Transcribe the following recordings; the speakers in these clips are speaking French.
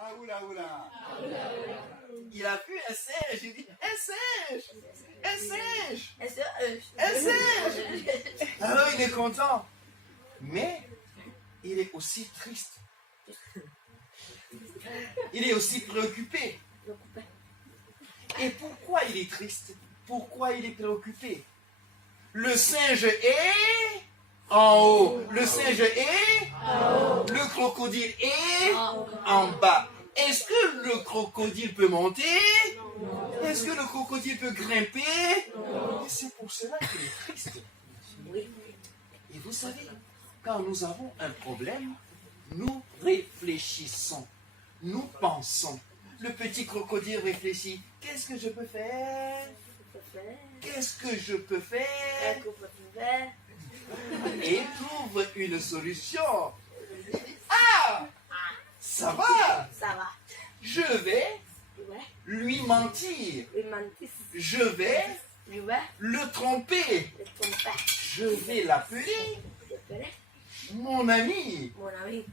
Ah, oula, oula. Il a vu un singe, il dit, un singe, un singe, un singe. Alors il est content, mais il est aussi triste. Il est aussi préoccupé. Et pourquoi il est triste? Pourquoi il est préoccupé? Le singe est en haut. Le singe est en haut. Le crocodile est en bas. Est-ce que le crocodile peut monter? Est-ce que le crocodile peut grimper? Et c'est pour cela qu'il est triste. Et vous savez, quand nous avons un problème, nous réfléchissons. Nous pensons. Le petit crocodile réfléchit. Qu'est-ce que je peux faire? Qu'est-ce que je peux faire? Et trouve une solution. Ah! Ça va? Je vais lui mentir. Je vais le tromper. Je vais l'appeler mon ami.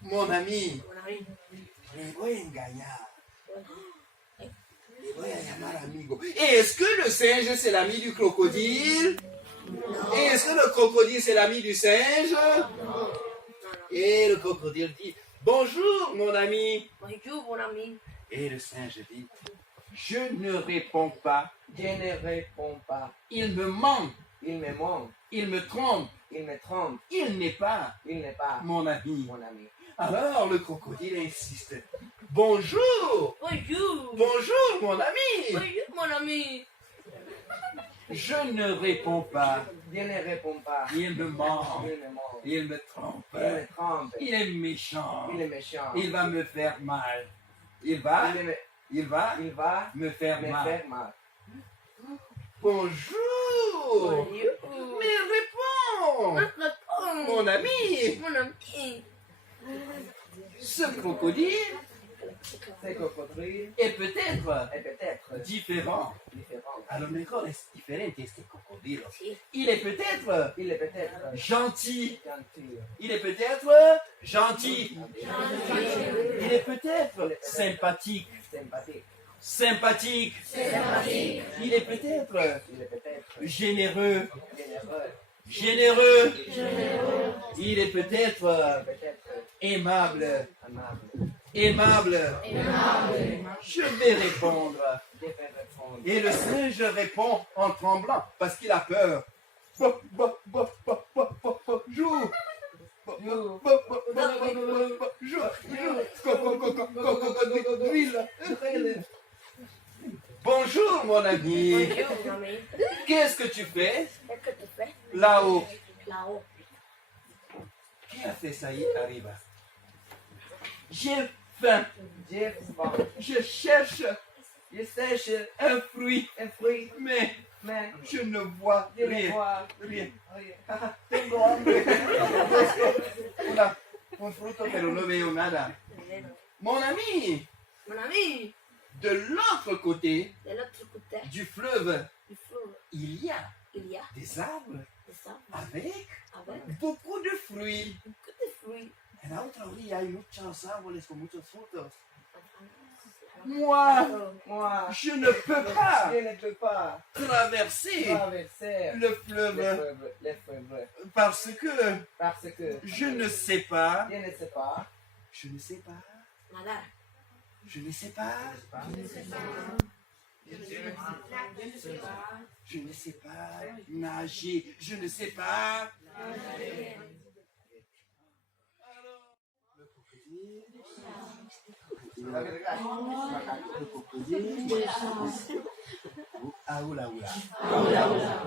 Mon ami. Le voy a engañar. Le voy a llamar amigo. Et est-ce que le singe c'est l'ami du crocodile? Et est-ce que le crocodile c'est l'ami du singe? Et le crocodile dit bonjour mon ami. Et le singe dit je ne réponds pas. Je ne réponds pas. Il me ment. Il me ment. Il me trompe. Il me trompe. Il n'est pas Il n'est pas mon ami. mon ami. Alors le crocodile insiste. Bonjour. Bonjour mon ami. Je ne réponds pas. Je ne réponds pas. Il me ment. Il me ment. Il me trompe. Il me trompe. Il est méchant. Il est méchant. Il va me faire mal. Il va Il va me faire me mal. faire mal. Bonjour. Mais réponds. Mon ami. Ce crocodile Ce crocodile est peut-être est peut-être différent. différent. A lo mejor es diferente este cocodrilo. Il est peut-être Il est peut-être gentil. gentil. Il est peut-être gentil. Il est peut-être sympathique. Sympathique. Sympathique. Il est peut-être Il est peut-être généreux. généreux. Généreux. Il est peut-être Peut-être aimable. aimable. Aimable. Je vais répondre. Je vais répondre. Et le singe répond en tremblant parce qu'il a peur. Joue. Bonjour mon ami. Qu'est-ce que tu fais là-haut? Qui a fait ça arriba? J'ai faim. J'ai faim. Je cherche Je cherche un fruit, un fruit, mais mais je ne vois je ne rien. vois Rien. rien. Tengo hambre. Un fruto, pero no veo nada. Mon ami, de l'autre côté De l'autre côté du fleuve, du fleuve, il y a il y a des arbres des arbres avec avec beaucoup de fruits. beaucoup de fruits. En la otra orilla hay muchos árboles con muchos frutos. Moi, Moi, je ne peux pas je ne peux pas traverser traverser le fleuve le fleuve parce que parce que je ne sais pas. je ne sais pas. Je ne sais pas. Nadar. Je ne sais pas. Je ne sais pas nager. Je ne sais pas. Le crocodile. Ah oula oula.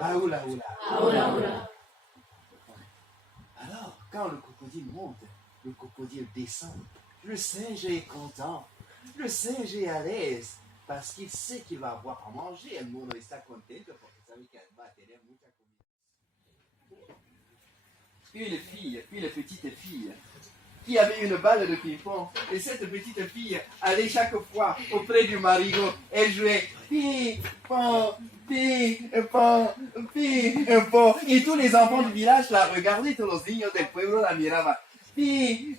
Ah oula oula. Alors, quand le crocodile monte, le crocodile descend. Le singe est content. Le singe est à l'aise parce qu'il sait qu'il va avoir à manger. El mono está contento porque sabe que va a tener mucha comida. Une petite fille, qui avait une balle de ping-pong. Et cette petite fille allait chaque fois auprès du marigot. Elle jouait ping-pong, ping-pong, ping-pong. Et tous les enfants du village la regardaient, tous los niños del pueblo la miraban. Et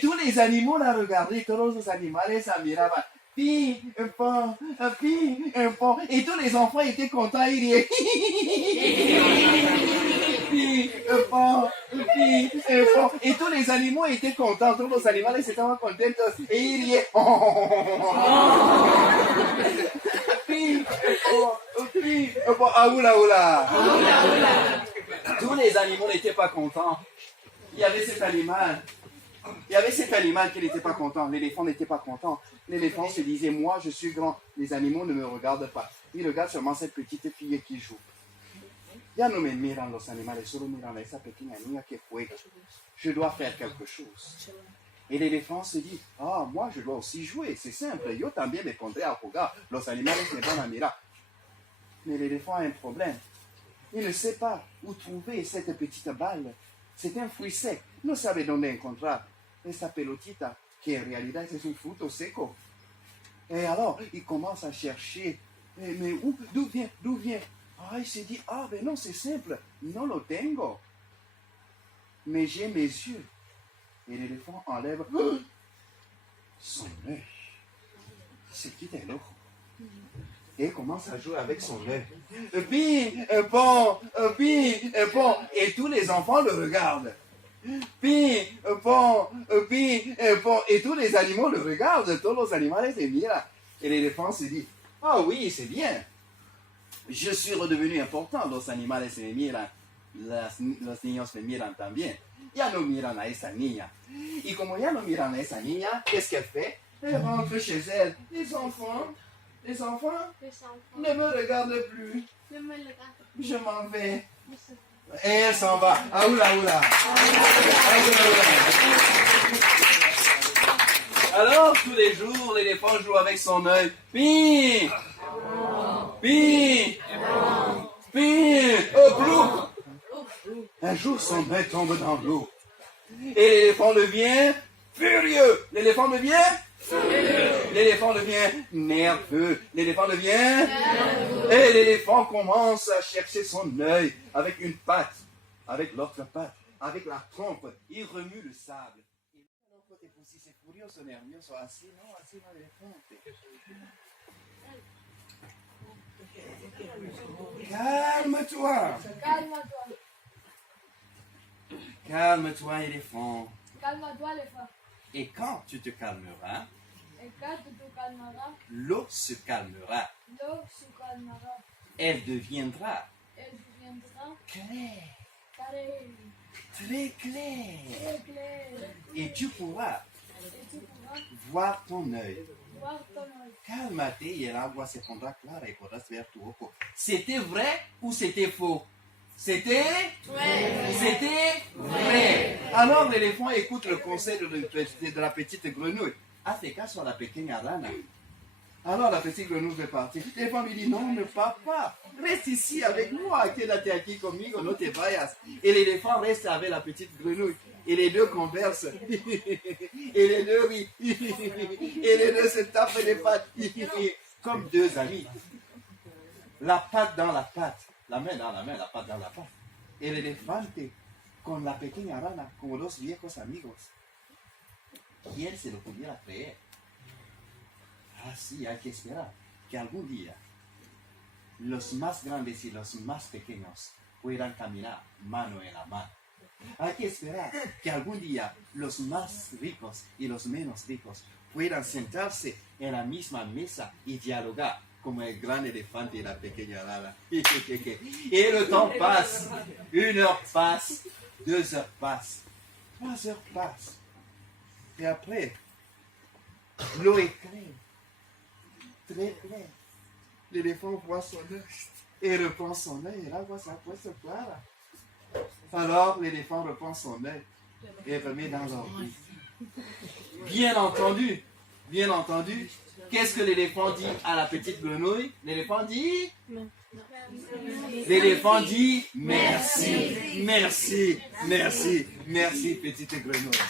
tous les animaux la regardaient, todos los animales la miraban. Et tous les enfants étaient contents, ils riaient. Et tous les animaux étaient contents, tous los animales estaban contentos et ils riaient. Tous les animaux n'étaient pas contents. Il y avait cet animal qui n'était pas content. L'éléphant n'était pas content. L'éléphant se disait, moi je suis grand. Les animaux ne me regardent pas. Ils regardent seulement cette petite fille qui joue. Ya no me miran los animales, solo miran a esa pequeña niña que juega. Je dois faire quelque chose. Et l'éléphant se dit, moi je dois aussi jouer. C'est simple. Yo también me pondré a jugar. Los animales me van a mirar. Mais l'éléphant a un problème. Il ne sait pas où trouver cette petite balle. C'est un fruit sec. No sabe dónde encontrar esta pelotita, que en realidad es un fruto seco. Et alors, il commence à chercher. Mais d'où vient? Il se dit, ben non, c'est simple. No lo tengo. Mais j'ai mes yeux. Et l'éléphant enlève son œil. Se quita el ojo. Et commence à jouer avec son œil. Et tous les enfants le regardent. Et tous les animaux le regardent. Tous los animales le miran. Et l'éléphant se dit, oui, c'est bien. Je suis redevenu important. Los animales me miran. Los niños me miran también. Ya no miran a esa niña. Y como ya no miran a esa niña, qu'est-ce qu'elle fait? Elle rentre chez elle. Les enfants ne me regardent plus. Je m'en vais. Et elle s'en va. Oula. Alors, tous les jours, l'éléphant joue avec son œil. Plou. Un jour, son œil tombe dans l'eau. Et l'éléphant devient furieux. L'éléphant devient nerveux. L'éléphant devient Et l'éléphant commence à chercher son œil avec une patte, avec l'autre patte, avec la trompe. Il remue le sable. C'est furioso, nervioso. Así no, elefante. Calme-toi. Calme-toi, éléphant. Calme-toi, éléphant. Et quand tu te calmeras, Et quand tu te calmeras, l'eau se calmera. l'eau se calmera. Elle deviendra Elle deviendra claire, carrée, très claire. très claire. Et tu pourras Et tu pourras voir ton œil. voir ton œil. Cálmate y el agua se pondrá clara y podrás ver tu ojo. C'était vrai ou c'était faux? C'était vrai. Alors l'éléphant écoute le conseil de la petite grenouille. Hace caso a la pequeña rana. Alors la petite grenouille veut partir. L'éléphant lui dit, non, ne pars pas. Reste ici avec moi. Quédate aquí conmigo, no te vayas. Et l'éléphant reste avec la petite grenouille. Et les deux conversent. Et les deux rient. Et les deux se tapent les pattes. Comme deux amis. La patte dans la patte. La main dans la main, la patte dans la patte. El elefante con la pequeña rana como dos viejos amigos. ¿Quién se lo pudiera creer? Sí, hay que esperar que algún día los más grandes y los más pequeños puedan caminar mano en la mano. Hay que esperar que algún día los más ricos y los menos ricos puedan sentarse en la misma mesa y dialogar como el gran elefante y la pequeña rana. Et le temps passe. 1 heure passe. 2 heures passent. 3 heures passent. Et après, l'eau est claire. Très claire. L'éléphant voit son œil. Et reprend son œil. Et là, voit sa poisse clara. Alors, l'éléphant reprend son œil. Et remet dans l'ordi. Bien entendu. Qu'est-ce que l'éléphant dit à la petite grenouille? L'éléphant dit merci. Merci, petite grenouille.